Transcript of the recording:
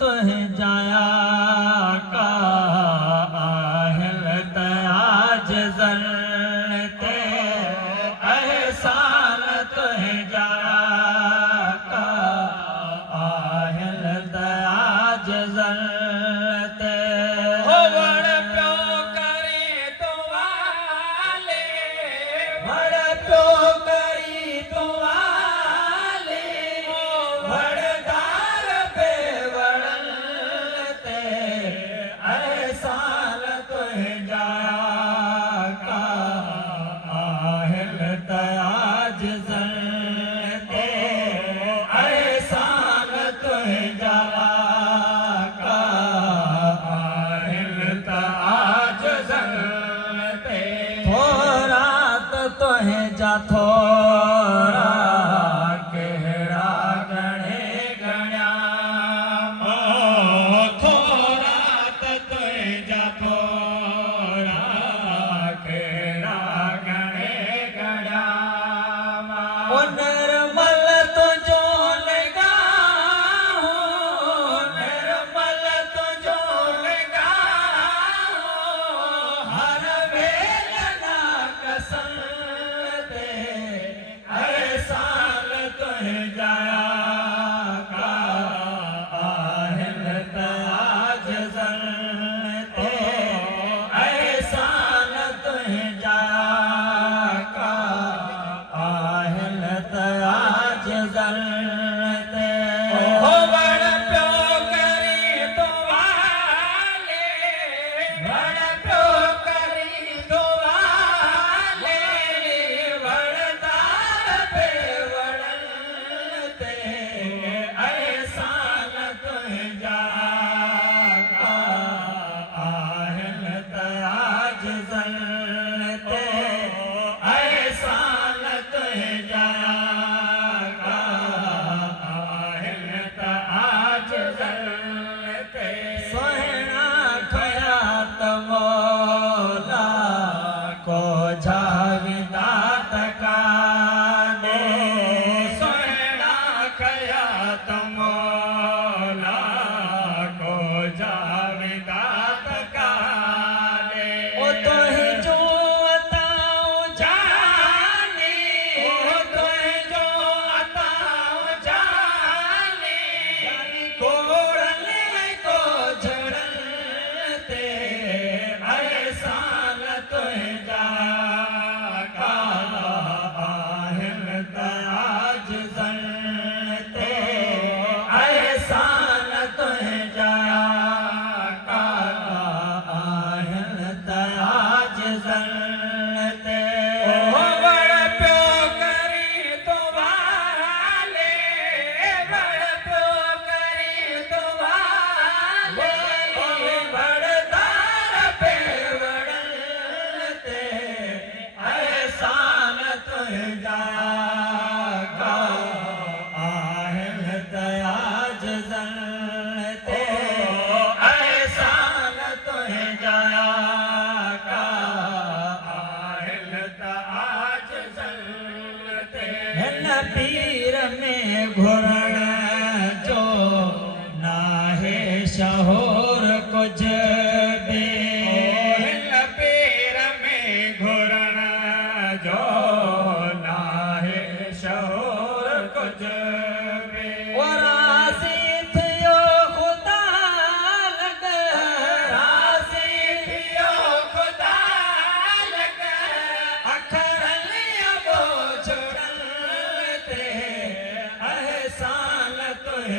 तुह जाया का आहलत आज जलते एहसान तुह जाया का आहलत आज जलते हो वड़ प्यो करे तो वाले बड़ प्यो करी तुआले बड़दार पे वड़ते एहसान तुह जाया का आहलत आज जलते एहसान तुह जाया का आहलत आज जलते थोड़ा तुह जा थोड़ा कहड़ा गणे गण्या थोड़ा तुह जा थोड़ा कहड़ा गणे गण्या ओ निर्मल तुझो लगाहो निर्मल तुझो लगाहो हर वेल ना कसम ते एहसान तुह जाया का आहलत आज जलते एहसान तुह जाया का आहलत आज जलते हो वड़ प्यो करे तो वाले बड़ प्यो करी दुआले वड़दार पे वड़ते एहसान तुह जाया का आहलत आज जलते एहसान तुह जाया का आहलत आज जलते सोहना खयात मौला को झाविदात का दे सोहना खयात मौला को झाविदात का दे ओ तुह जो अताओ जाने ओ तुह जो अताओ जाने कोड़ने को झड़ते एहसान तुह जाया का आहलत आज जलते एहसान तुह जाया का आहलत आज जलते हो वड़ प्यो करे तो वाले बड़ प्यो करी दुआले बड़दार पे वड़ते एहसान तुह जाया का आहलत आज जलते एहसान तुह जाया का आहलत आज जलते पीर में घुरण जो नाहे शहोर कुछ बे पीर में घुरण जो नाहे शहोर कुछ बे ओ राज़ी थियो खुदा लग राज़ी थियो खुदा लग अखरन अबो छोड़ते एहसान तुह